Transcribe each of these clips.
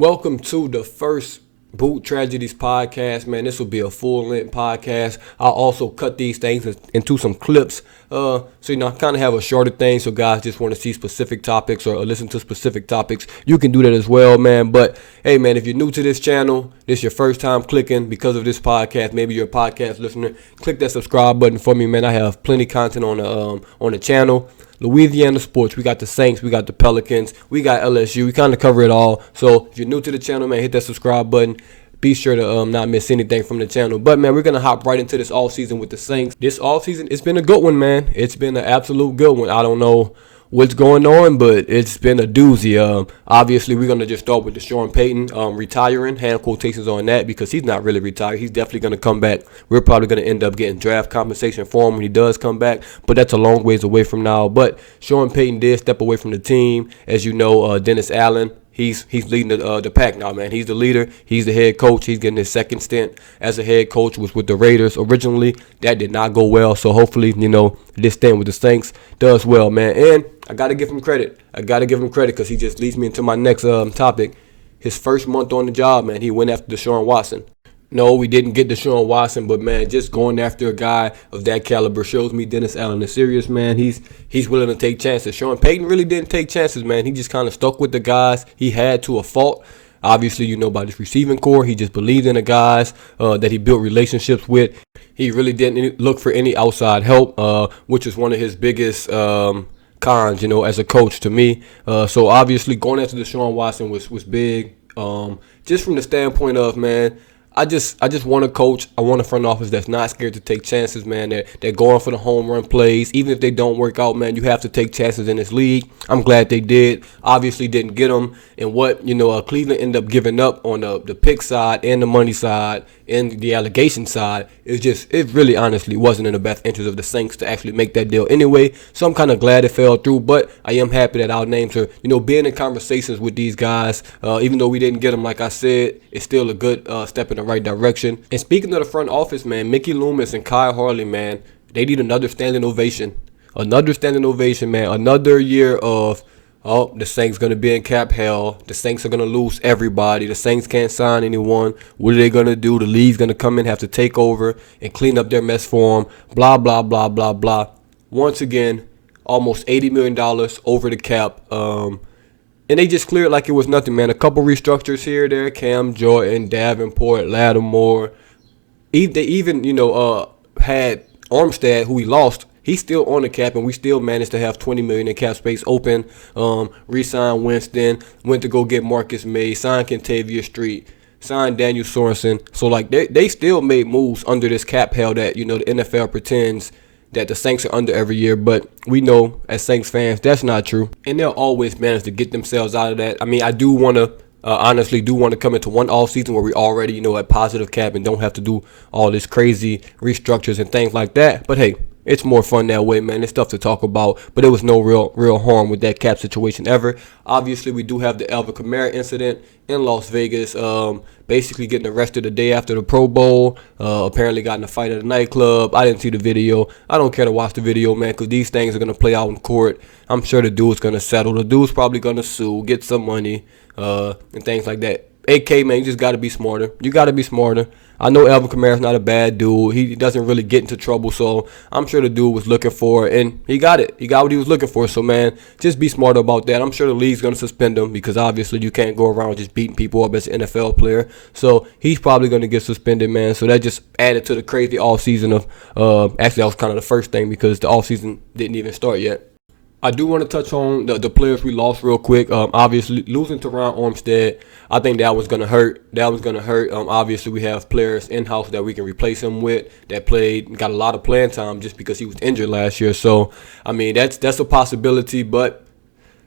Welcome to the first DaBoot Tragedies podcast, man. This will be a full-length podcast. I'll also cut these things into some clips. I kind of have a shorter thing, so guys just want to see specific topics or listen to specific topics. You can do that as well, man. But, hey, man, if you're new to this channel, this is your first time clicking because of this podcast, maybe you're a podcast listener, click that subscribe button for me, man. I have plenty of content on the channel. Louisiana sports, we got the Saints, we got the Pelicans, we got LSU, we kind of cover it all. So if you're new to the channel, man, hit that subscribe button. Be sure to not miss anything from the channel. But, man, we're going to hop right into this offseason with the Saints. This offseason, it's been a good one, man. It's been an absolute good one. I don't know what's going on, but it's been a doozy. Obviously, we're going to just start with Deshaun Payton retiring. Hand quotations on that because he's not really retired. He's definitely going to come back. We're probably going to end up getting draft compensation for him when he does come back, but that's a long ways away from now. But Deshaun Payton did step away from the team. As you know, Dennis Allen, He's leading the pack now, man. He's the leader. He's the head coach. He's getting his second stint as a head coach. Was with the Raiders originally. That did not go well. So hopefully, this stint with the Saints does well, man. And I got to give him credit. Because he just leads me into my next topic. His first month on the job, man, he went after Deshaun Watson. No, we didn't get Deshaun Watson, but, man, just going after a guy of that caliber shows me Dennis Allen is serious, man. He's willing to take chances. Sean Payton really didn't take chances, man. He just kind of stuck with the guys he had to a fault. Obviously, by this receiving core, he just believed in the guys that he built relationships with. He really didn't look for any outside help, which is one of his biggest cons, as a coach to me. So, obviously, going after Deshaun Watson was big. Just from the standpoint of, man, I just want a coach. I want a front office that's not scared to take chances, man. They're going for the home run plays. Even if they don't work out, man, you have to take chances in this league. I'm glad they did. Obviously didn't get them. And what, Cleveland ended up giving up on the pick side and the money side and the allegation side, it really honestly wasn't in the best interest of the Saints to actually make that deal anyway. So I'm kind of glad it fell through, but I am happy that our names are, being in conversations with these guys. Even though we didn't get them, like I said, it's still a good step in the right direction. And speaking of the front office, man, Mickey Loomis and Kyle Harley, man, they need another standing ovation. Another standing ovation, man. Another year of, the Saints going to be in cap hell. The Saints are going to lose everybody. The Saints can't sign anyone. What are they going to do? The league's going to come in, have to take over and clean up their mess for them. Blah, blah, blah, blah, blah. Once again, almost $80 million over the cap. And they just cleared like it was nothing, man. A couple restructures here, there. Cam Jordan, Davenport, Lattimore. They even, had Armstead, who we lost. He's still on the cap, and we still managed to have $20 million in cap space open. Re-signed Winston, went to go get Marcus May, signed Kentavia Street, signed Daniel Sorensen. So, they still made moves under this cap hell that, the NFL pretends that the Saints are under every year. But we know, as Saints fans, that's not true. And they'll always manage to get themselves out of that. I mean, I do want to, honestly do want to come into one offseason where we already, at positive cap and don't have to do all this crazy restructures and things like that. But, hey, it's more fun that way, man. It's stuff to talk about, but there was no real harm with that cap situation ever. Obviously, we do have the Alvin Kamara incident in Las Vegas, basically getting arrested the day after the Pro Bowl. Apparently got in a fight at a nightclub. I didn't see the video. I don't care to watch the video, man, because these things are going to play out in court. I'm sure the dude's going to settle. The dude's probably going to sue, get some money, and things like that. AK, man, you just got to be smarter. You got to be smarter. I know Alvin Kamara's not a bad dude. He doesn't really get into trouble, so I'm sure the dude was looking for it, and he got it. He got what he was looking for, so, man, just be smarter about that. I'm sure the league's going to suspend him because, obviously, you can't go around just beating people up as an NFL player. So he's probably going to get suspended, man. So that just added to the crazy offseason of actually, that was kind of the first thing because the offseason didn't even start yet. I do want to touch on the players we lost real quick. Obviously, losing Teron Armstead, I think that was going to hurt. Obviously, we have players in-house that we can replace him with that got a lot of playing time just because he was injured last year. So, I mean, that's a possibility, but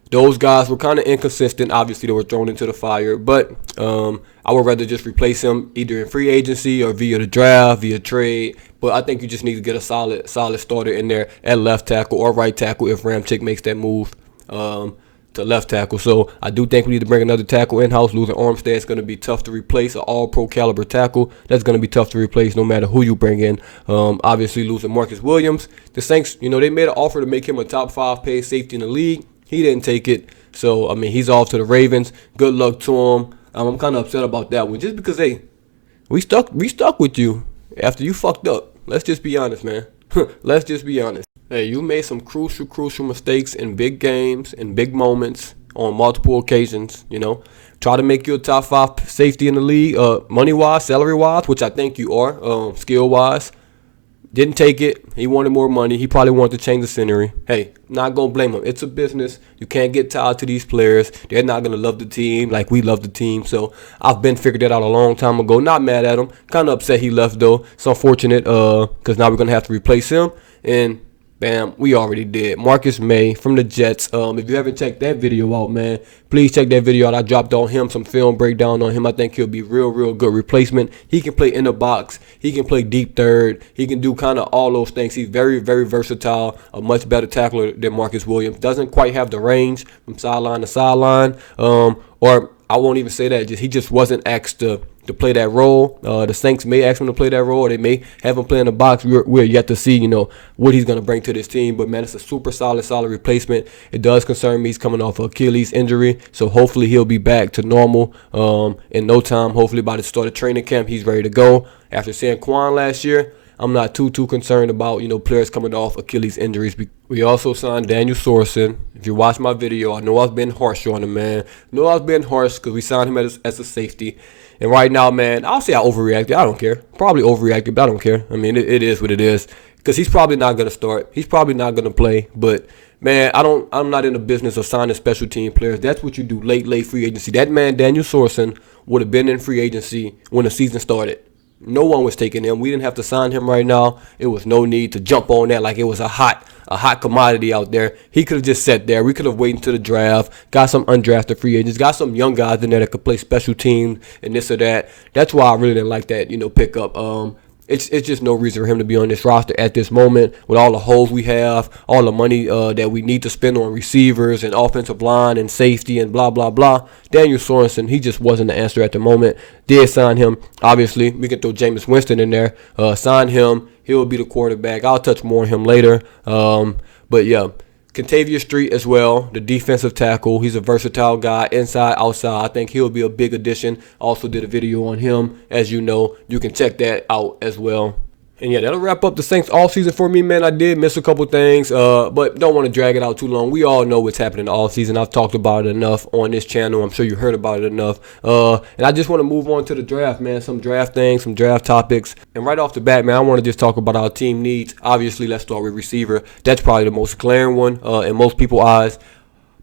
those guys were kind of inconsistent. Obviously, they were thrown into the fire, but I would rather just replace him either in free agency or via the draft, via trade. But I think you just need to get a solid starter in there at left tackle or right tackle if Ramchick makes that move to left tackle. So I do think we need to bring another tackle in-house. Losing Armstead is going to be tough to replace. An all-pro caliber tackle, that's going to be tough to replace no matter who you bring in. Obviously, losing Marcus Williams. The Saints, they made an offer to make him a top 5 paid safety in the league. He didn't take it. So, I mean, he's off to the Ravens. Good luck to him. I'm kind of upset about that one, just because we stuck with you after you fucked up. Let's just be honest, man. Let's just be honest. Hey, you made some crucial mistakes in big games, in big moments, on multiple occasions. Try to make you a top 5 safety in the league, money wise, salary wise, which I think you are, skill wise. Didn't take it. He wanted more money. He probably wanted to change the scenery. Hey, not going to blame him. It's a business. You can't get tied to these players. They're not going to love the team like we love the team. So I've been figured that out a long time ago. Not mad at him. Kind of upset he left, though. It's unfortunate because now we're going to have to replace him. And bam, we already did. Marcus May from the Jets. If you haven't checked that video out, man, please check that video out. I dropped on him some film breakdown on him. I think he'll be real good replacement. He can play in the box. He can play deep third. He can do kind of all those things. He's very versatile. A much better tackler than Marcus Williams. Doesn't quite have the range from sideline to sideline. Or I won't even say that. He just wasn't asked to play that role. The Saints may ask him to play that role, or they may have him play in the box. We're yet to see, what he's going to bring to this team. But, man, it's a super solid replacement. It does concern me. He's coming off an Achilles injury, so hopefully he'll be back to normal in no time. Hopefully by the start of training camp, he's ready to go. After seeing Quan last year, I'm not too concerned about, players coming off Achilles injuries. We also signed Daniel Sorensen. If you watch my video, I know I've been harsh on him, man. I know I've been harsh because we signed him as a safety. And right now, man, I'll say I overreacted. I don't care. Probably overreacted, but I don't care. I mean, it is what it is. Because he's probably not going to start. He's probably not going to play. But, man, I'm not in the business of signing special team players. That's what you do late free agency. That man, Daniel Sorensen, would have been in free agency when the season started. No one was taking him. We didn't have to sign him right now. It was no need to jump on that like it was a hot commodity out there. He could have just sat there. We could have waited until the draft, got some undrafted free agents, got some young guys in there that could play special teams and this or that. That's why I really didn't like that, pickup. It's just no reason for him to be on this roster at this moment with all the holes we have, all the money that we need to spend on receivers and offensive line and safety and blah, blah, blah. Daniel Sorensen, he just wasn't the answer at the moment. Did sign him. Obviously, we can throw Jameis Winston in there. Sign him. He'll be the quarterback. I'll touch more on him later. But, yeah. Kentavious Street as well, the defensive tackle. He's a versatile guy, inside, outside. I think he'll be a big addition. Also did a video on him. As you know, you can check that out as well. And yeah, that'll wrap up the Saints all season for me, man. I did miss a couple things, but don't want to drag it out too long. We all know what's happening all season. I've talked about it enough on this channel. I'm sure you heard about it enough. And I just want to move on to the draft, man. Some draft things, some draft topics. And right off the bat, man, I want to just talk about our team needs. Obviously, let's start with receiver. That's probably the most glaring one in most people's eyes.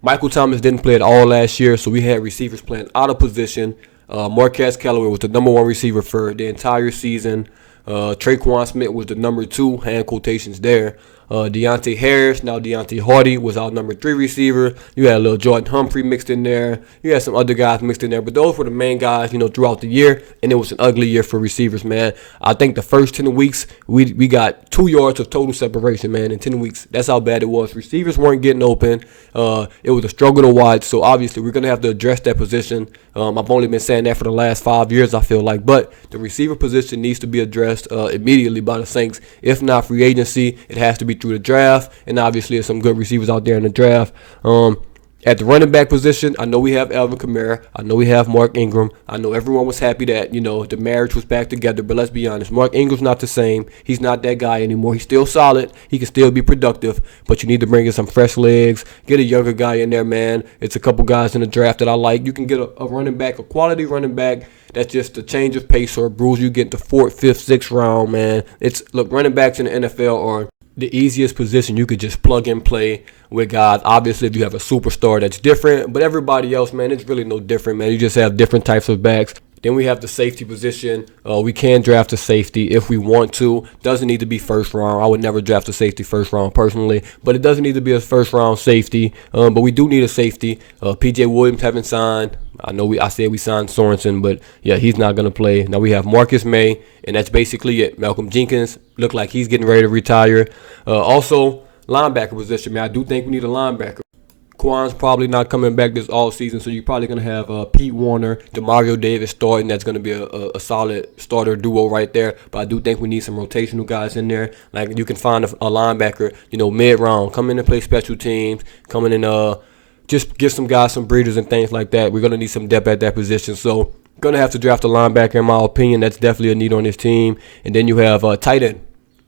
Michael Thomas didn't play at all last year, so we had receivers playing out of position. Marquez Callaway was the number 1 receiver for the entire season. Traquan Smith was the number 2, hand quotations there. Deontay Harris, now Deontay Hardy, was our number 3 receiver. You had a little Jordan Humphrey mixed in there. You had some other guys mixed in there. But those were the main guys, throughout the year. And it was an ugly year for receivers, man. I think the first 10 weeks, we got 2 yards of total separation, man, in 10 weeks. That's how bad it was. Receivers weren't getting open. It was a struggle to watch. So, obviously, we're going to have to address that position. I've only been saying that for the last 5 years, I feel like. But the receiver position needs to be addressed immediately by the Saints. If not free agency, it has to be through the draft. And obviously, there's some good receivers out there in the draft. At the running back position, I know we have Alvin Kamara. I know we have Mark Ingram. I know everyone was happy that, the marriage was back together. But let's be honest, Mark Ingram's not the same. He's not that guy anymore. He's still solid. He can still be productive. But you need to bring in some fresh legs. Get a younger guy in there, man. It's a couple guys in the draft that I like. You can get a running back, a quality running back. That's just a change of pace or a bruise you get into 4th, 5th, 6th round, man. Look, running backs in the NFL are the easiest position you could just plug and play with guys. Obviously, if you have a superstar, that's different. But everybody else, man, it's really no different, man. You just have different types of backs. Then we have the safety position. We can draft a safety if we want to. Doesn't need to be first round. I would never draft a safety first round personally. But it doesn't need to be a first round safety. But we do need a safety. P.J. Williams haven't signed. I said we signed Sorensen, but yeah, he's not going to play. Now we have Marcus May, and that's basically it. Malcolm Jenkins looked like he's getting ready to retire. Also, linebacker position, man. I do think we need a linebacker. Quan's probably not coming back this all season, so you're probably going to have Pete Warner, Demario Davis starting. That's going to be a solid starter duo right there. But I do think we need some rotational guys in there. Like you can find a linebacker, mid-round, come in and play special teams, coming in just give some guys some breathers and things like that. We're going to need some depth at that position. So going to have to draft a linebacker, in my opinion. That's definitely a need on this team. And then you have tight end.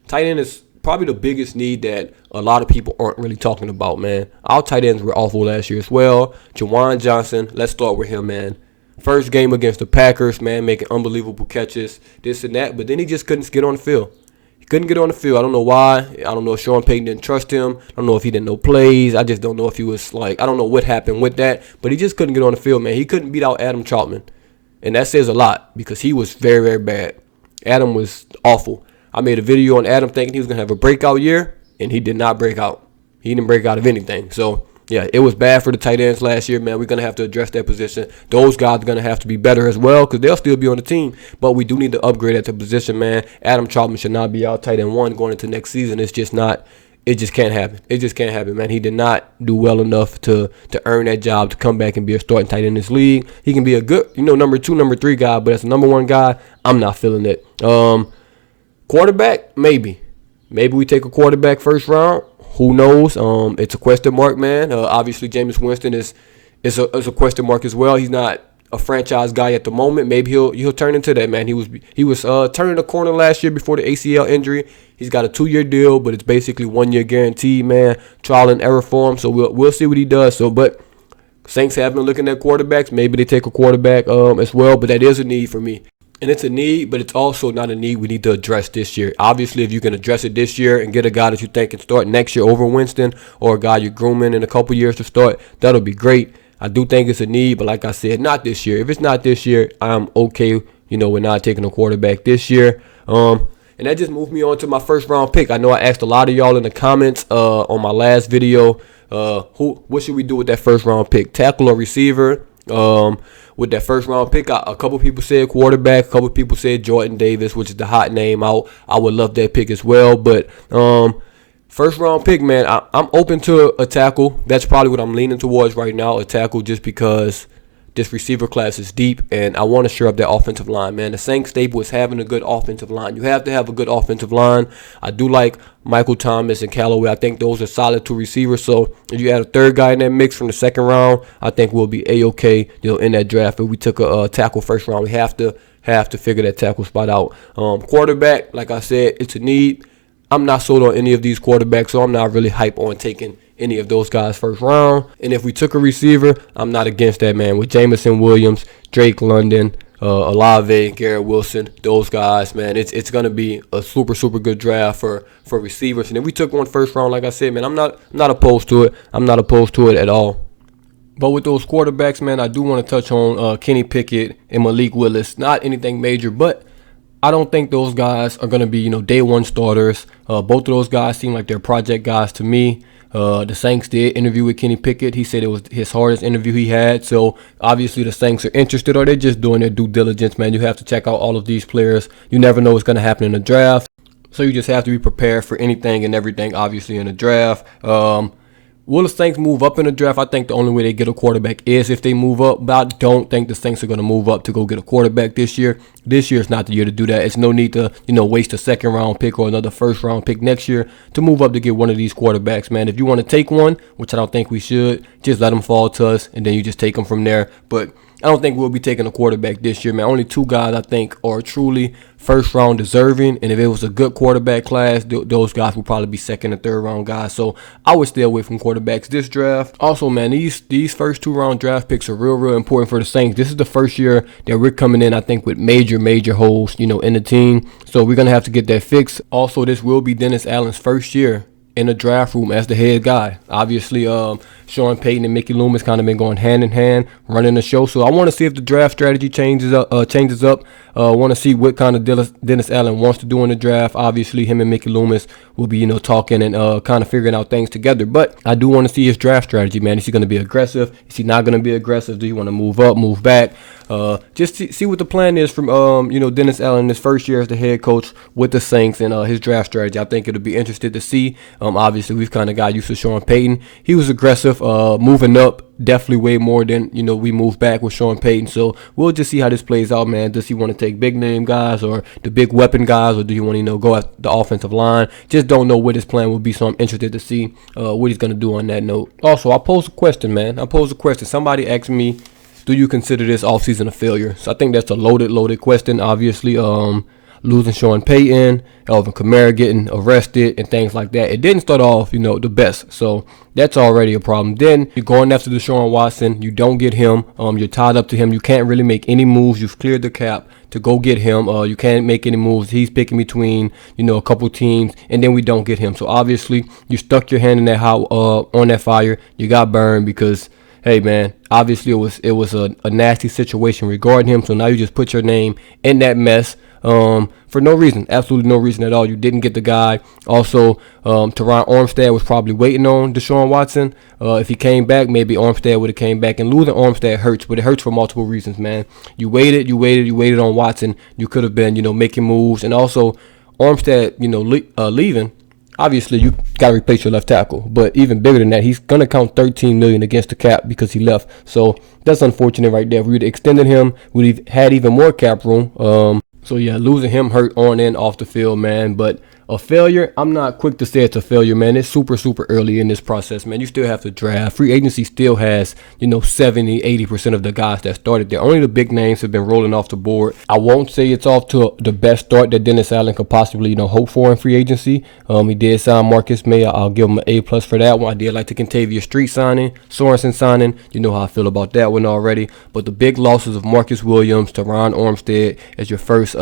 Tight end is probably the biggest need that a lot of people aren't really talking about, man. Our tight ends were awful last year as well. Juwan Johnson, let's start with him, man. First game against the Packers, man, making unbelievable catches, this and that. But then he just couldn't get on the field. He couldn't get on the field. I don't know why. I don't know if Sean Payton didn't trust him. I don't know if he didn't know plays. I just don't know if he was I don't know what happened with that. But he just couldn't get on the field, man. He couldn't beat out Adam Trautman. And that says a lot because he was very, very bad. Adam was awful. I made a video on Adam thinking he was going to have a breakout year, and he did not break out. He didn't break out of anything. So, yeah, it was bad for the tight ends last year, man. We're going to have to address that position. Those guys are going to have to be better as well because they'll still be on the team. But we do need to upgrade at the position, man. Adam Trautman should not be our tight end one going into next season. It's just not. It just can't happen. It just can't happen, man. He did not do well enough to earn that job to come back and be a starting tight end in this league. He can be a good, number 2, number 3 guy, but as a number 1 guy, I'm not feeling it. Quarterback, maybe. Maybe we take a quarterback first round. Who knows? It's a question mark, man. Obviously, Jameis Winston is a question mark as well. He's not a franchise guy at the moment. Maybe he'll turn into that, man. He was turning the corner last year before the ACL injury. He's got a 2-year deal, but it's basically 1-year guaranteed, man. Trial and error for him. So we'll see what he does. But Saints have been looking at quarterbacks. Maybe they take a quarterback as well, but that is a need for me. And it's a need, but it's also not a need we need to address this year. Obviously, if you can address it this year and get a guy that you think can start next year over Winston or a guy you're grooming in a couple years to start, that'll be great. I do think it's a need, but like I said, not this year. If it's not this year, I'm okay, we're not taking a quarterback this year. And that just moved me on to my first round pick. I know I asked a lot of y'all in the comments on my last video, what should we do with that first round pick? Tackle or receiver? With that first round pick, a couple people said quarterback, a couple people said Jordan Davis, which is the hot name. I would love that pick as well. But first round pick, man, I'm open to a tackle. That's probably what I'm leaning towards right now, a tackle, just because this receiver class is deep, and I want to shore up that offensive line, man. The Saints staple is having a good offensive line. You have to have a good offensive line. I do like Michael Thomas and Callaway. I think those are solid 2 receivers. So if you add a third guy in that mix from the second round, I think we'll be A-okay, in that draft. If we took a tackle first round, we have to figure that tackle spot out. Quarterback, like I said, it's a need. I'm not sold on any of these quarterbacks, so I'm not really hype on taking any of those guys first round. And if we took a receiver, I'm not against that, man. With Jameson Williams, Drake London, Olave, Garrett Wilson, those guys, man, it's going to be a super, super good draft for receivers. And if we took one first round, like I said, man, I'm not opposed to it. I'm not opposed to it at all. But with those quarterbacks, man, I do want to touch on Kenny Pickett and Malik Willis. Not anything major, but I don't think those guys are going to be, day one starters. Both of those guys seem like they're project guys to me. The Saints did interview with Kenny Pickett. He said it was his hardest interview he had. So obviously the Saints are interested, or they're just doing their due diligence, man. You have to check out all of these players. You never know what's going to happen in the draft. So you just have to be prepared for anything and everything, obviously, in the draft. Will the Saints move up in the draft? I think the only way they get a quarterback is if they move up. But I don't think the Saints are going to move up to go get a quarterback this year. This year is not the year to do that. It's no need to, waste a second-round pick or another first-round pick next year to move up to get one of these quarterbacks, man. If you want to take one, which I don't think we should, just let them fall to us, and then you just take them from there. But I don't think we'll be taking a quarterback this year, man. Only 2 guys I think are truly first-round deserving, and if it was a good quarterback class, those guys would probably be second- and third-round guys. So I would stay away from quarterbacks this draft. Also, man, these first 2-round draft picks are real, real important for the Saints. This is the first year that we're coming in, I think, with major holes, in the team. So we're going to have to get that fixed. Also, this will be Dennis Allen's first year in the draft room as the head guy. Obviously, Sean Payton and Mickey Loomis kind of been going hand in hand, running the show. So I want to see if the draft strategy changes up. I want to see what kind of Dennis Allen wants to do in the draft. Obviously, him and Mickey Loomis will be, talking and kind of figuring out things together. But I do want to see his draft strategy, man. Is he going to be aggressive? Is he not going to be aggressive? Do you want to move up, move back? Just see what the plan is from, Dennis Allen his first year as the head coach with the Saints and his draft strategy. I think it'll be interesting to see. Obviously, we've kind of got used to Sean Payton. He was aggressive. moving up definitely way more than, we moved back with Sean Payton. So we'll just see how this plays out, man. Does he want to take big name guys or the big weapon guys, or do you want to, go at the offensive line? Just don't know what his plan will be, so I'm interested to see what he's going to do on that note. Also, I posed a question, man. Somebody asked me, do you consider this offseason a failure? So I think that's a loaded question, obviously. Losing Sean Payton, Alvin Kamara getting arrested, and things like that. It didn't start off, the best. So that's already a problem. Then you're going after Deshaun Watson. You don't get him. You're tied up to him. You can't really make any moves. You've cleared the cap to go get him. You can't make any moves. He's picking between, a couple teams, and then we don't get him. So obviously you stuck your hand in that on that fire. You got burned because, hey man, obviously it was a nasty situation regarding him. So now you just put your name in that mess. For no reason, absolutely no reason at all. You didn't get the guy. Also, Teron Armstead was probably waiting on Deshaun Watson. If he came back, maybe Armstead would have came back. And losing Armstead hurts, but it hurts for multiple reasons, man. You waited on Watson. You could have been, making moves. And also, Armstead, leaving. Obviously, you got to replace your left tackle. But even bigger than that, he's going to count $13 million against the cap because he left. So that's unfortunate right there. If we would have extended him, we'd have had even more cap room. So, yeah, losing him hurt on and off the field, man. But a failure, I'm not quick to say it's a failure, man. It's super, super early in this process, man. You still have to draft. Free agency still has, 70, 80% of the guys that started there. Only the big names have been rolling off the board. I won't say it's off to the best start that Dennis Allen could possibly, hope for in free agency. He did sign Marcus May. I'll give him an A+ for that one. I did like the Kentavious Street signing, Sorensen signing. You know how I feel about that one already. But the big losses of Marcus Williams, Teron Armstead as your first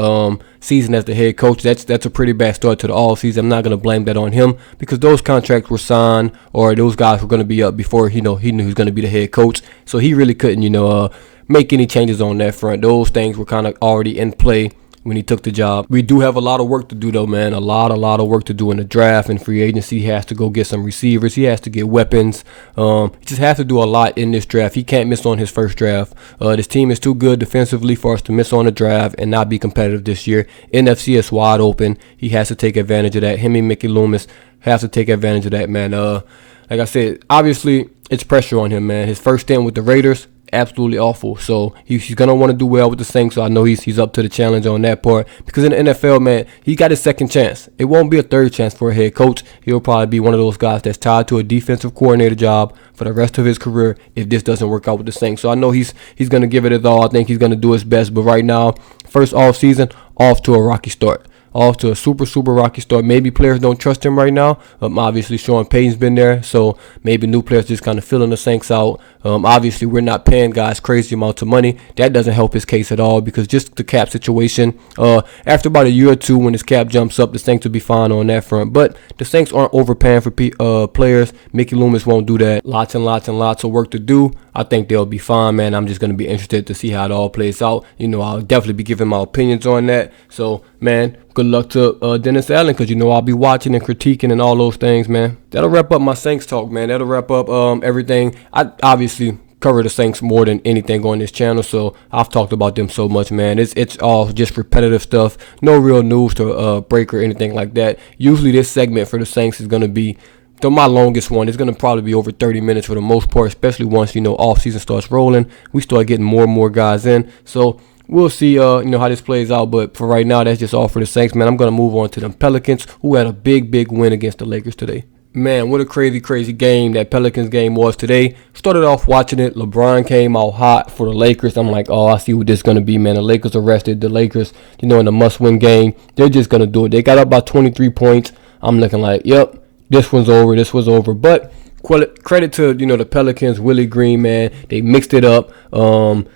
season as the head coach, that's a pretty bad start to the offseason. I'm not going to blame that on him because those contracts were signed, or those guys were going to be up before he knew he was going to be the head coach. So he really couldn't, make any changes on that front. Those things were kind of already in play when he took the job. We do have a lot of work to do, though, man. A lot of work to do in the draft and free agency. He has to go get some receivers. He has to get weapons. He just has to do a lot in this draft. He can't miss on his first draft. This team is too good defensively for us to miss on the draft and not be competitive this year. NFC is wide open. He has to take advantage of that. Him and Mickey Loomis have to take advantage of that, man. Like I said, obviously it's pressure on him, man. His first stint with the Raiders, absolutely awful. So he's gonna want to do well with the Saints. So I know he's up to the challenge on that part, because in the NFL, man, he got his second chance. It won't be a third chance for a head coach. He'll probably be one of those guys that's tied to a defensive coordinator job for the rest of his career if this doesn't work out with the Saints. So I know he's gonna give it his all. I think he's gonna do his best. But right now, first off season, off to a rocky start. Off to a super, super rocky start. Maybe players don't trust him right now. Obviously, Sean Payton's been there, so maybe new players just kind of filling the Saints out. Obviously, we're not paying guys crazy amounts of money. That doesn't help his case at all, because just the cap situation. After about a year or two, when his cap jumps up, the Saints will be fine on that front. But the Saints aren't overpaying for players. Mickey Loomis won't do that. Lots and lots and lots of work to do. I think they'll be fine, man. I'm just going to be interested to see how it all plays out. I'll definitely be giving my opinions on that. So, man, good luck to Dennis Allen, because, I'll be watching and critiquing and all those things, man. That'll wrap up my Saints talk, man. That'll wrap up everything. I obviously cover the Saints more than anything on this channel, so I've talked about them so much, man. It's all just repetitive stuff. No real news to break or anything like that. Usually this segment for the Saints is going to be my longest one. It's going to probably be over 30 minutes for the most part, especially once, off-season starts rolling. We start getting more and more guys in. So we'll see, how this plays out. But for right now, that's just all for the Saints, man. I'm going to move on to them Pelicans, who had a big, big win against the Lakers today. Man, what a crazy, crazy game that Pelicans game was today. Started off watching it. LeBron came out hot for the Lakers. I'm like, I see what this is going to be, man. The Lakers arrested. The Lakers, in a must-win game, they're just going to do it. They got up by 23 points. I'm looking like, yep, this one's over. But credit to, the Pelicans, Willie Green, man. They mixed it up and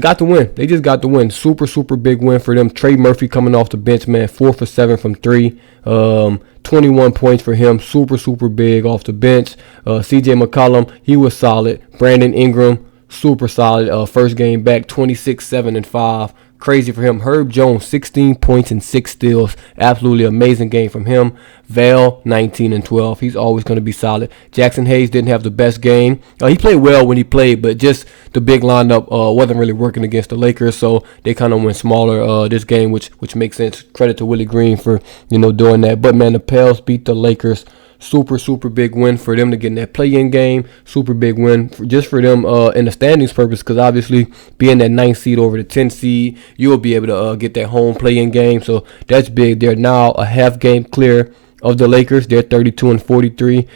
got the win. They just got the win. Super, super big win for them. Trey Murphy coming off the bench, man. 4 for 7 from 3. 21 points for him. Super, super big off the bench. CJ McCollum, he was solid. Brandon Ingram, super solid. First game back, 26, 7, and 5. Crazy for him. Herb Jones, 16 points and 6 steals. Absolutely amazing game from him. Val, 19 and 12. He's always going to be solid. Jackson Hayes didn't have the best game. He played well when he played, but just the big lineup wasn't really working against the Lakers, so they kind of went smaller this game, which makes sense. Credit to Willie Green for, doing that. But, man, the Pels beat the Lakers super big win for them to get in that play-in game. Super big win just for them in the standings purpose, because obviously being that 9th seed over the 10th seed, you'll be able to get that home play-in game. So that's big. They're now a half game clear of the Lakers. They're 32-43.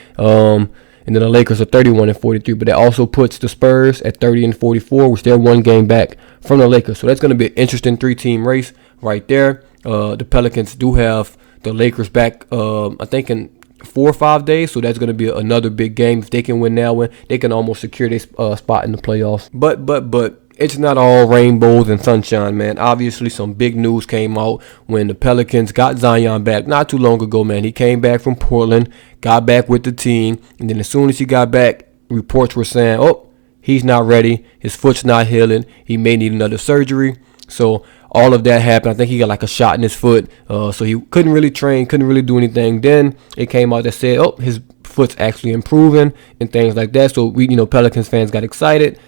And then the Lakers are 31-43, but that also puts the Spurs at 30-44, which they're 1 game back from the Lakers. So that's going to be an interesting 3-team race right there. The Pelicans do have the Lakers back, I think, in 4 or 5 days. So that's going to be another big game. If they can win that one, they can almost secure their spot in the playoffs. But it's not all rainbows and sunshine, man. Obviously, some big news came out when the Pelicans got Zion back not too long ago, man. He came back from Portland, got back with the team, and then as soon as he got back, reports were saying, oh, he's not ready. His foot's not healing. He may need another surgery. So all of that happened. I think he got like a shot in his foot, so he couldn't really train, couldn't really do anything. Then it came out that said, oh, his foot's actually improving and things like that. So we, Pelicans fans got excited.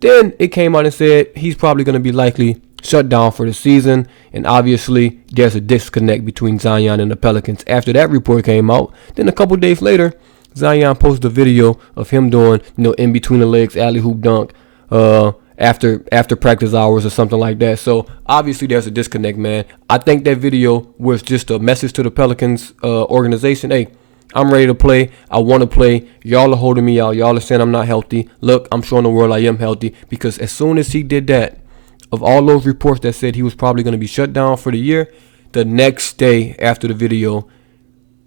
Then it came out and said he's probably going to be likely shut down for the season. And obviously, there's a disconnect between Zion and the Pelicans. After that report came out, then a couple days later, Zion posted a video of him doing, in between the legs, alley-oop dunk, after practice hours or something like that. So obviously, there's a disconnect, man. I think that video was just a message to the Pelicans organization. Hey, I'm ready to play. I want to play. Y'all are holding me out. Y'all are saying I'm not healthy. Look, I'm showing the world I am healthy. Because as soon as he did that, of all those reports that said he was probably going to be shut down for the year, the next day after the video,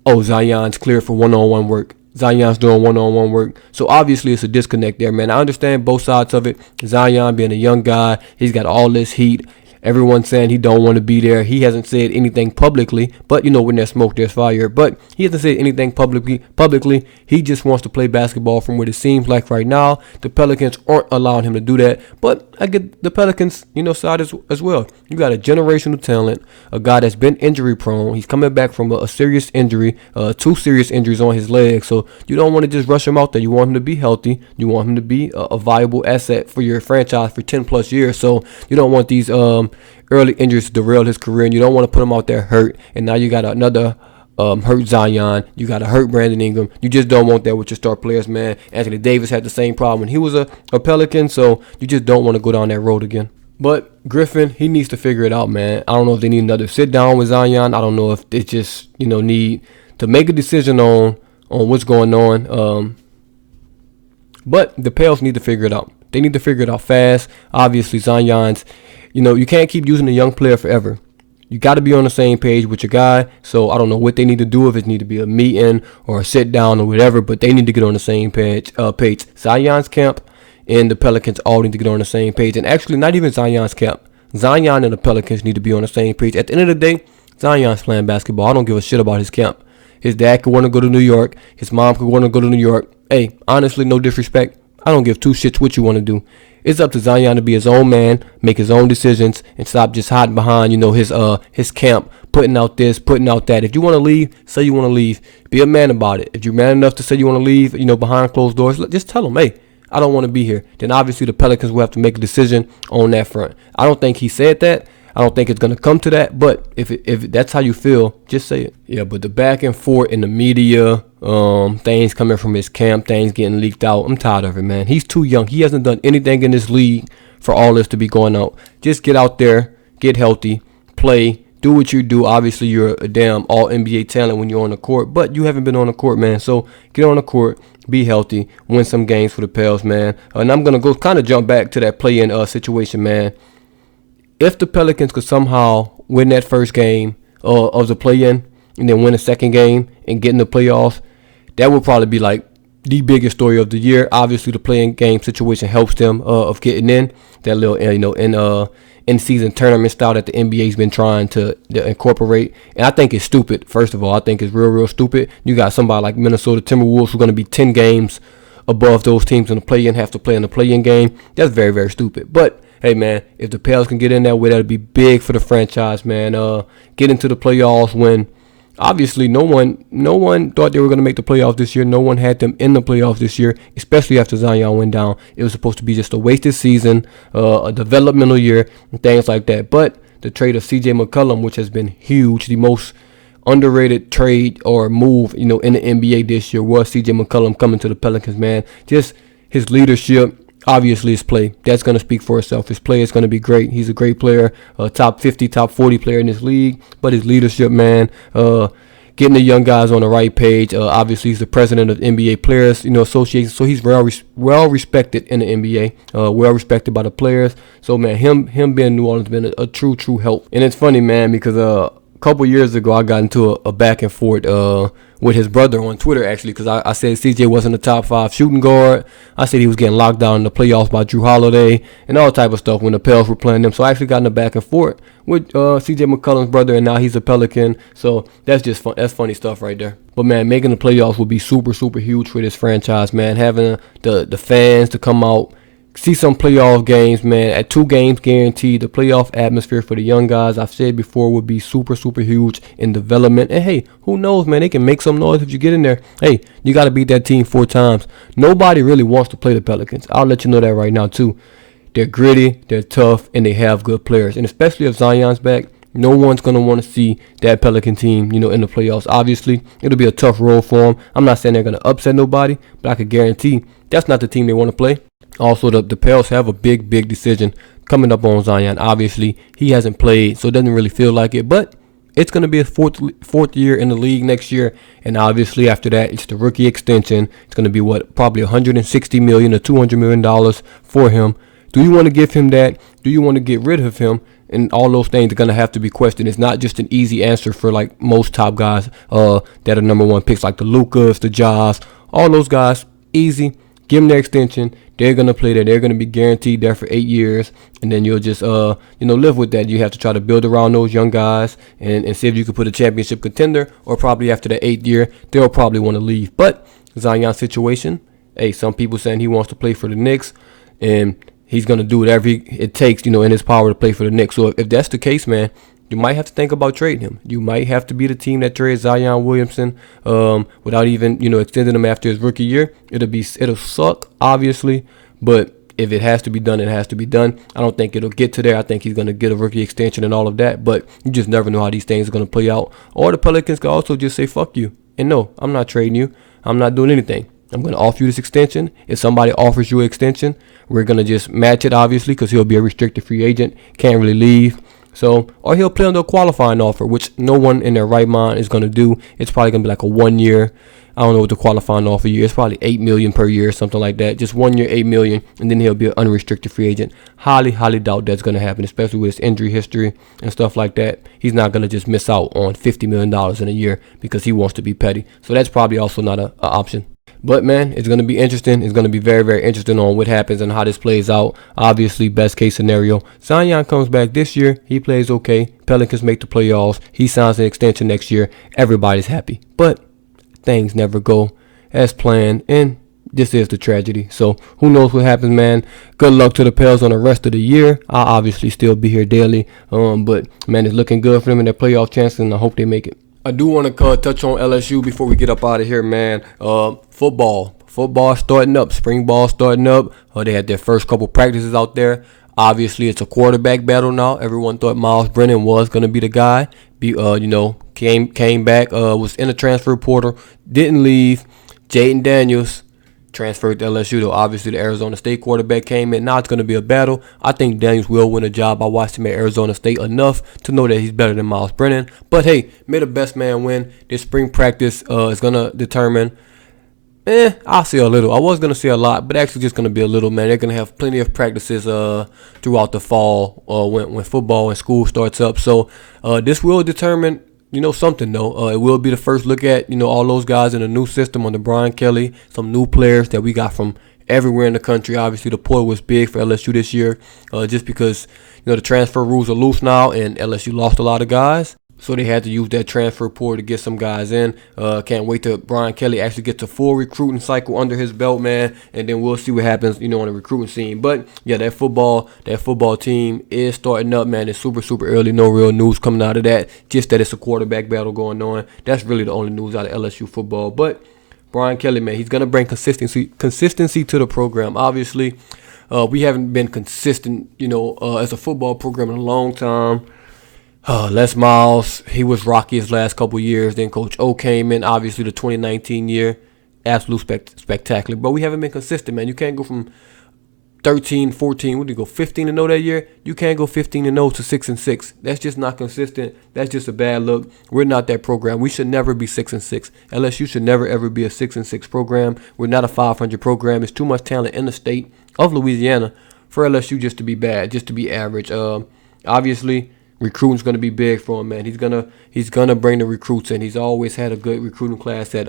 oh, Zion's cleared for one-on-one work. Zion's doing one-on-one work. So obviously it's a disconnect there, man. I understand both sides of it. Zion being a young guy, he's got all this heat. Everyone's saying he don't want to be there. He hasn't said anything publicly, but when there's smoke, there's fire. But he hasn't said anything publicly. He just wants to play basketball from what it seems like right now. The Pelicans aren't allowing him to do that. But I get the Pelicans, side as well. You got a generational talent, a guy that's been injury prone. He's coming back from a serious injury, 2 serious injuries on his legs. So you don't want to just rush him out there. You want him to be healthy. You want him to be a viable asset for your franchise for 10 plus years. So you don't want these early injuries to derail his career, and you don't want to put him out there hurt. And now you got another hurt Zion. You got a hurt Brandon Ingram. You just don't want that with your star players, man. Anthony Davis had the same problem when he was a Pelican, so you just don't want to go down that road again. But Griffin, he needs to figure it out, man. I don't know if they need another sit down with Zion. I don't know if they just need to make a decision on what's going on. But the Pels need to figure it out. They need to figure it out fast. Obviously, Zion's, you can't keep using a young player forever. You got to be on the same page with your guy. So I don't know what they need to do, if it need to be a meeting or a sit down or whatever, but they need to get on the same page. Zion's camp and the Pelicans all need to get on the same page. And actually, not even Zion's camp. Zion and the Pelicans need to be on the same page. At the end of the day, Zion's playing basketball. I don't give a shit about his camp. His dad could want to go to New York. His mom could want to go to New York. Hey, honestly, no disrespect. I don't give 2 shits what you want to do. It's up to Zion to be his own man, make his own decisions, and stop just hiding behind, his camp, putting out this, putting out that. If you want to leave, say you want to leave. Be a man about it. If you're man enough to say you want to leave, behind closed doors, just tell them, hey, I don't want to be here. Then obviously the Pelicans will have to make a decision on that front. I don't think he said that. I don't think it's going to come to that, but if that's how you feel, just say it. Yeah, but the back and forth in the media, things coming from his camp, things getting leaked out, I'm tired of it, man. He's too young. He hasn't done anything in this league for all this to be going out. Just get out there, get healthy, play, do what you do. Obviously, you're a damn all-NBA talent when you're on the court, but you haven't been on the court, man. So get on the court, be healthy, win some games for the Pels, man. And I'm going to go kind of jump back to that play-in situation, man. If the Pelicans could somehow win that first game of the play-in and then win a second game and get in the playoffs, that would probably be like the biggest story of the year. Obviously, the play-in game situation helps them of getting in that little, in-season tournament style that the NBA's been trying to incorporate. And I think it's stupid. First of all, I think it's real stupid. You got somebody like Minnesota Timberwolves who's going to be 10 games above those teams in the play-in, have to play in the play-in game. That's very, very stupid. But hey, man, if the Pels can get in that way, that'll be big for the franchise, man. Get into the playoffs when obviously no one thought they were going to make the playoffs this year. No one had them in the playoffs this year, especially after Zion went down. It was supposed to be just a wasted season, a developmental year, and things like that. But the trade of C.J. McCollum, which has been huge, the most underrated trade or move, in the NBA this year was C.J. McCollum coming to the Pelicans, man. Just his leadership. Obviously, his play, that's going to speak for itself. His play is going to be great. He's a great player, top 50, top 40 player in this league. But his leadership, man, getting the young guys on the right page. Obviously, he's the president of NBA Players, Association. So he's well respected in the NBA, well respected by the players. So, man, him being in New Orleans has been a true help. And it's funny, man, because a couple years ago, I got into a back and forth with his brother on Twitter, actually, because I said CJ wasn't a top 5 shooting guard. I said he was getting locked down in the playoffs by Drew Holiday and all type of stuff when the Pels were playing them. So I actually got in a back and forth with CJ McCollum's brother, and now he's a Pelican. So that's just fun. That's funny stuff right there. But, man, making the playoffs would be super huge for this franchise, man. Having the fans to come out, see some playoff games, man. At 2 games guaranteed, the playoff atmosphere for the young guys, I've said before, would be super huge in development. And, hey, who knows, man? They can make some noise if you get in there. Hey, you got to beat that team 4 times. Nobody really wants to play the Pelicans. I'll let you know that right now, too. They're gritty, they're tough, and they have good players. And especially if Zion's back, no one's going to want to see that Pelican team, in the playoffs. Obviously, it'll be a tough road for them. I'm not saying they're going to upset nobody, but I can guarantee that's not the team they want to play. Also, the Pels have a big decision coming up on Zion. Obviously, he hasn't played, so it doesn't really feel like it. But it's going to be his fourth year in the league next year. And obviously, after that, it's the rookie extension. It's going to be, probably $160 million or $200 million for him. Do you want to give him that? Do you want to get rid of him? And all those things are going to have to be questioned. It's not just an easy answer for, most top guys that are number 1 picks, like the Lukas, the Jaws, all those guys. Easy. Give them their extension. They're going to play there. They're going to be guaranteed there for 8 years. And then you'll just, live with that. You have to try to build around those young guys and see if you can put a championship contender. Or probably after the 8th year, they'll probably want to leave. But Zion's situation, hey, some people saying he wants to play for the Knicks. And he's going to do whatever it takes, in his power to play for the Knicks. So if that's the case, man, you might have to think about trading him. You might have to be the team that trades Zion Williamson without even, extending him after his rookie year. It'll suck, obviously, but if it has to be done, it has to be done. I don't think it'll get to there. I think he's going to get a rookie extension and all of that, but you just never know how these things are going to play out. Or the Pelicans can also just say, fuck you. And no, I'm not trading you. I'm not doing anything. I'm going to offer you this extension. If somebody offers you an extension, we're going to just match it, obviously, because he'll be a restricted free agent. Can't really leave. So, or he'll play under a qualifying offer, which no one in their right mind is going to do. It's probably going to be like a 1 year. I don't know what the qualifying offer year. It's probably $8 million per year, something like that. Just 1 year, $8 million, and then he'll be an unrestricted free agent. Highly doubt that's going to happen, especially with his injury history and stuff like that. He's not going to just miss out on $50 million in a year because he wants to be petty. So that's probably also not an option. But, man, it's going to be interesting. It's going to be very interesting on what happens and how this plays out. Obviously, best case scenario, Zion comes back this year. He plays okay. Pelicans make the playoffs. He signs an extension next year. Everybody's happy. But things never go as planned, and this is the tragedy. So who knows what happens, man. Good luck to the Pels on the rest of the year. I'll obviously still be here daily. But, man, it's looking good for them in their playoff chances, and I hope they make it. I do want to touch on LSU before we get up out of here, man. Football starting up. Spring ball starting up. They had their first couple practices out there. Obviously, it's a quarterback battle now. Everyone thought Miles Brennan was going to be the guy. Came back, was in the transfer portal, didn't leave. Jaden Daniels transferred to LSU, though. Obviously, the Arizona State quarterback came in. Now it's going to be a battle. I think Daniels will win a job. I watched him at Arizona State enough to know that he's better than Miles Brennan. But, hey, may the best man win. This spring practice is going to determine. I'll say a little. I was going to say a lot, but actually just going to be a little, man. They're going to have plenty of practices throughout the fall when football and school starts up. So this will determine something, though. It will be the first look at, all those guys in a new system under Brian Kelly, some new players that we got from everywhere in the country. Obviously, the portal was big for LSU this year just because, the transfer rules are loose now and LSU lost a lot of guys. So they had to use that transfer portal to get some guys in. Can't wait till Brian Kelly actually gets a full recruiting cycle under his belt, man. And then we'll see what happens, on the recruiting scene. But yeah, that football team is starting up, man. It's super early. No real news coming out of that. Just that it's a quarterback battle going on. That's really the only news out of LSU football. But Brian Kelly, man, he's gonna bring consistency to the program. Obviously, we haven't been consistent, as a football program in a long time. Les Miles, he was rocky his last couple years. Then Coach O came in, obviously the 2019 year, absolute spectacular. But we haven't been consistent, man. You can't go from 13, 14, what did you go, 15-0 that year? You can't go 15-0 to 6-6. That's just not consistent. That's just a bad look. We're not that program. We should never be 6-6. LSU should never ever be a 6-6 program. We're not a 500 program. There's too much talent in the state of Louisiana for LSU just to be bad, just to be average. Obviously, recruiting's gonna be big for him, man. He's gonna bring the recruits in. He's always had a good recruiting class at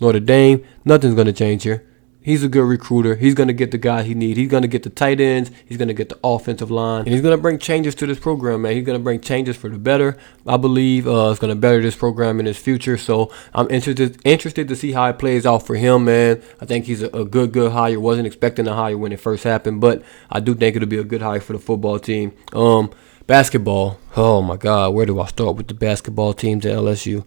Notre Dame. Nothing's gonna change here. He's a good recruiter. He's going to get the guy he needs. He's going to get the tight ends. He's going to get the offensive line. And he's going to bring changes to this program, man. He's going to bring changes for the better. I believe it's going to better this program in his future. So I'm interested to see how it plays out for him, man. I think he's a good hire. Wasn't expecting a hire when it first happened, but I do think it'll be a good hire for the football team. Basketball. Oh, my God. Where do I start with the basketball teams at LSU?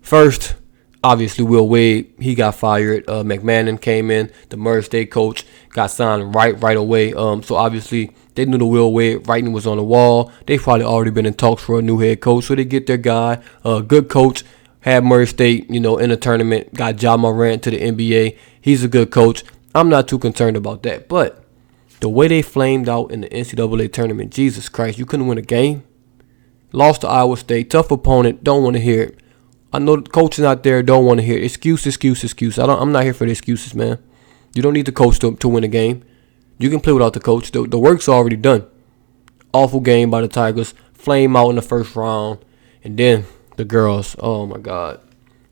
First, obviously, Will Wade, he got fired. McMahon came in. The Murray State coach got signed right away. So, obviously, they knew the Will Wade writing was on the wall. They've probably already been in talks for a new head coach. So, they get their guy. Good coach. Had Murray State, in a tournament. Got Ja Morant to the NBA. He's a good coach. I'm not too concerned about that. But the way they flamed out in the NCAA tournament, Jesus Christ, you couldn't win a game. Lost to Iowa State. Tough opponent. Don't want to hear it. I know the coaches out there don't want to hear excuse. I'm not here for the excuses, man. You don't need the coach to win a game. You can play without the coach. The work's already done. Awful game by the Tigers. Flame out in the first round. And then the girls. Oh, my God.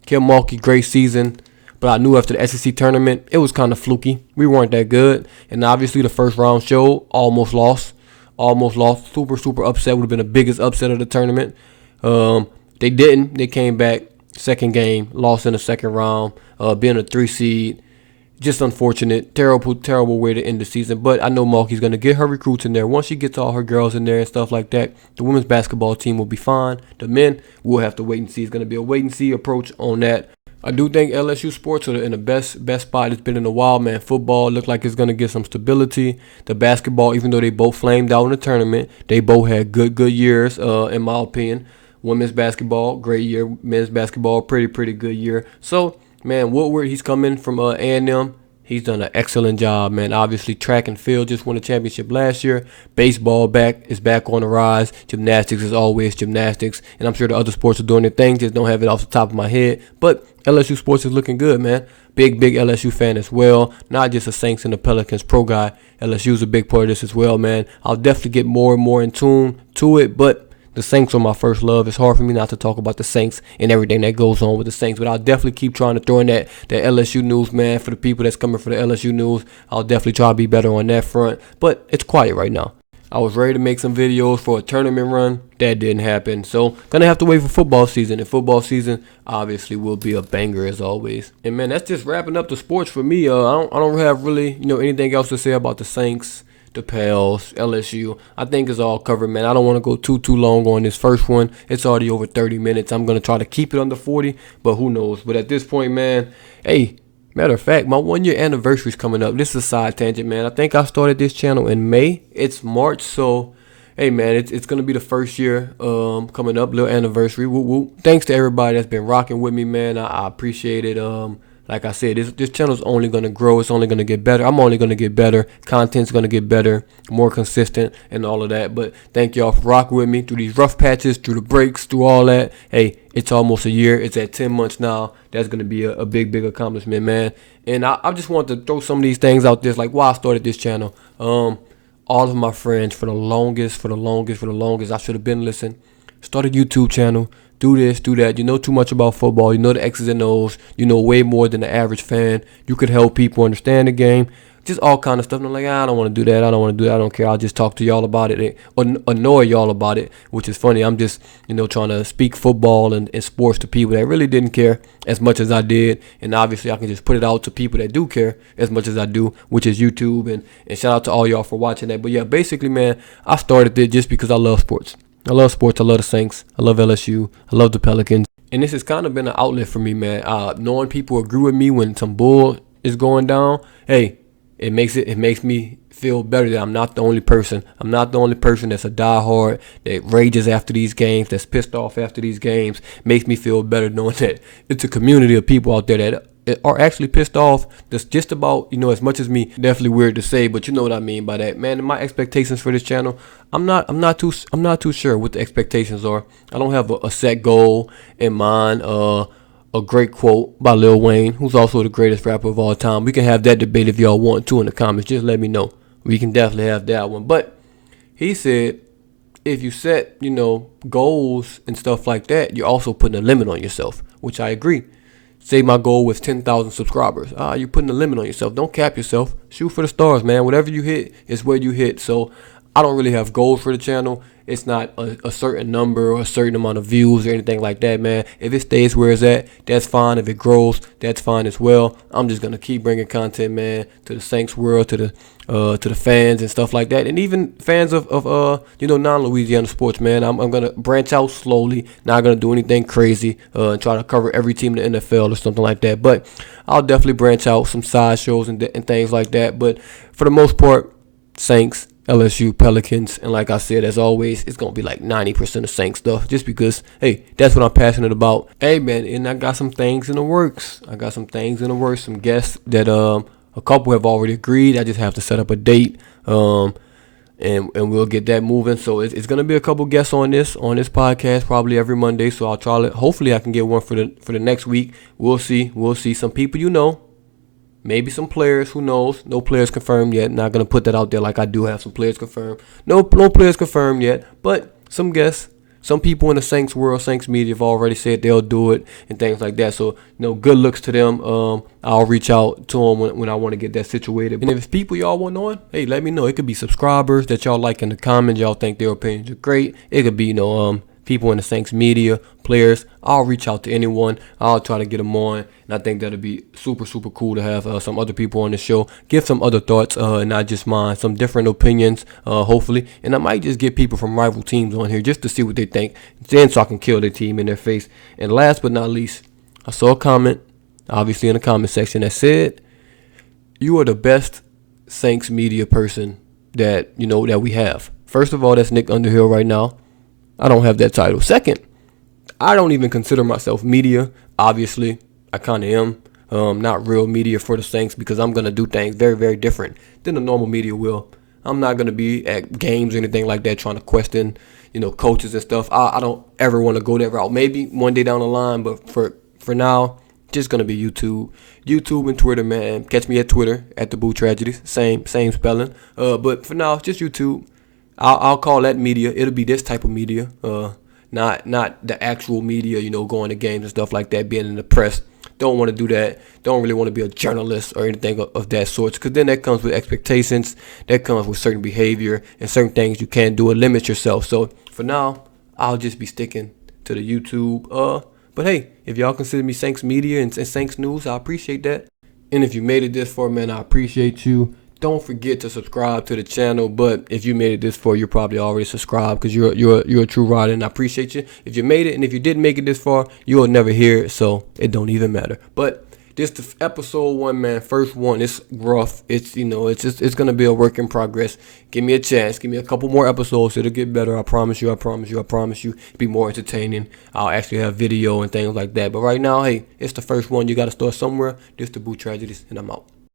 Kim Mulkey, great season. But I knew after the SEC tournament, it was kind of fluky. We weren't that good. And obviously the first round showed. Almost lost. Super upset. Would have been the biggest upset of the tournament. They didn't. They came back. Second game, lost in the second round, being a 3 seed. Just unfortunate. Terrible way to end the season. But I know Mulkey's going to get her recruits in there. Once she gets all her girls in there and stuff like that, the women's basketball team will be fine. The men, we'll have to wait and see. It's going to be a wait and see approach on that. I do think LSU sports are in the best spot it's been in a while, man. Football look like it's going to get some stability. The basketball, even though they both flamed out in the tournament, they both had good years, in my opinion. Women's basketball, great year. Men's basketball, pretty good year. So, man, Woodward, he's coming from A&M. He's done an excellent job, man. Obviously, track and field just won a championship last year. Baseball is back on the rise. Gymnastics is always gymnastics. And I'm sure the other sports are doing their thing. Just don't have it off the top of my head. But LSU sports is looking good, man. Big LSU fan as well. Not just a Saints and the Pelicans pro guy. LSU's a big part of this as well, man. I'll definitely get more and more in tune to it, but the Saints are my first love. It's hard for me not to talk about the Saints and everything that goes on with the Saints, but I'll definitely keep trying to throw in that LSU news, man. For the people that's coming for the LSU news, I'll definitely try to be better on that front, but it's quiet right now. I was ready to make some videos for a tournament run. That didn't happen, so gonna have to wait for football season, and football season obviously will be a banger as always. And man, that's just wrapping up the sports for me. I don't have really anything else to say about the Saints, the Pels, LSU. I think it's all covered, man. I don't want to go too long on this first one. It's already over 30 minutes. I'm going to try to keep it under 40, but who knows. But at this point, man, hey, matter of fact, my 1-year anniversary is coming up. This is a side tangent, man. I think I started this channel in May. It's March, so hey, man, it's going to be the first year coming up, little anniversary. Woo woo. Thanks to everybody that's been rocking with me, man. I appreciate it. Like I said, this channel's only going to grow. It's only going to get better. I'm only going to get better. Content's going to get better, more consistent, and all of that. But thank y'all for rocking with me through these rough patches, through the breaks, through all that. Hey, it's almost a year. It's at 10 months now. That's going to be a big accomplishment, man. And I just want to throw some of these things out there, like why I started this channel. All of my friends, for the longest, I should have been listening. Start a YouTube channel. Do this, do that. You know too much about football. You know the X's and O's. You know way more than the average fan. You could help people understand the game. Just all kind of stuff. And I'm like, I don't want to do that. I don't care. I'll just talk to y'all about it or annoy y'all about it, which is funny. I'm just, trying to speak football and sports to people that really didn't care as much as I did. And obviously I can just put it out to people that do care as much as I do, which is YouTube. And shout out to all y'all for watching that. But yeah, basically, man, I started it just because I love sports. I love sports. I love the Saints. I love LSU. I love the Pelicans. And this has kind of been an outlet for me, man. Knowing people agree with me when some bull is going down. Hey, it makes me feel better that I'm not the only person. I'm not the only person that's a diehard, that rages after these games, that's pissed off after these games. Makes me feel better knowing that it's a community of people out there that are actually pissed off. That's just about, as much as me. Definitely weird to say, but you know what I mean by that, man. My expectations for this channel, I'm not too sure what the expectations are. I don't have a set goal in mind. A great quote by Lil Wayne, who's also the greatest rapper of all time. We can have that debate if y'all want to in the comments. Just let me know. We can definitely have that one. But he said, if you set, goals and stuff like that, you're also putting a limit on yourself, which I agree. Say my goal was 10,000 subscribers. You're putting a limit on yourself. Don't cap yourself. Shoot for the stars, man. Whatever you hit is where you hit. So I don't really have goals for the channel. It's not a certain number or a certain amount of views or anything like that, man. If it stays where it's at, that's fine. If it grows, that's fine as well. I'm just gonna keep bringing content, man, to the Saints world, to the fans and stuff like that, and even fans of non-Louisiana sports, man. I'm gonna branch out slowly. Not gonna do anything crazy and try to cover every team in the NFL or something like that. But I'll definitely branch out some side shows and things like that. But for the most part, Saints, LSU, Pelicans, and like I said, as always, it's going to be like 90% of Saints stuff just because, hey, that's what I'm passionate about. Hey, man, and I got some things in the works. Some guests that a couple have already agreed. I just have to set up a date, and we'll get that moving. So it's going to be a couple guests on this podcast probably every Monday. So I'll try to, hopefully I can get one for the next week. We'll see. Some people, maybe some players, who knows? No players confirmed yet. Not going to put that out there like I do have some players confirmed. No players confirmed yet, but some guests, some people in the Saints world, Saints media have already said they'll do it and things like that. So, good looks to them. I'll reach out to them when I want to get that situated. And if it's people y'all want on, hey, let me know. It could be subscribers that y'all like in the comments. Y'all think their opinions are great. It could be, people in the Saints media, players. I'll reach out to anyone. I'll try to get them on. And I think that'll be super, super cool to have some other people on the show. Give some other thoughts, not just mine. Some different opinions, hopefully. And I might just get people from rival teams on here just to see what they think. Then so I can kill their team in their face. And last but not least, I saw a comment, obviously in the comment section, that said, you are the best Saints media person that we have. First of all, that's Nick Underhill right now. I don't have that title. Second, I don't even consider myself media. Obviously, I kind of am. Not real media for the Saints because I'm going to do things very, very different than the normal media will. I'm not going to be at games or anything like that trying to question, coaches and stuff. I don't ever want to go that route. Maybe one day down the line, but for now, just going to be YouTube. YouTube and Twitter, man. Catch me at Twitter, at DaBoot Tragedies. Same spelling. But for now, just YouTube. I'll call that media. It'll be this type of media, not the actual media, going to games and stuff like that, being in the press. Don't want to do that. Don't really want to be a journalist or anything of that sort, because then that comes with expectations. That comes with certain behavior and certain things you can't do or limit yourself. So for now, I'll just be sticking to the YouTube. But hey, if y'all consider me Saints media and Saints news, I appreciate that. And if you made it this far, man, I appreciate you. Don't forget to subscribe to the channel. But if you made it this far, you're probably already subscribed because you're a true rider, and I appreciate you. If you made it, and if you didn't make it this far, you'll never hear it, so it don't even matter. But this the episode 1, man. First one. It's rough. It's it's gonna be a work in progress. Give me a chance. Give me a couple more episodes. It'll get better. I promise you. It'll be more entertaining. I'll actually have video and things like that. But right now, hey, it's the first one. You gotta start somewhere. This the DaBoot Tragedies, and I'm out.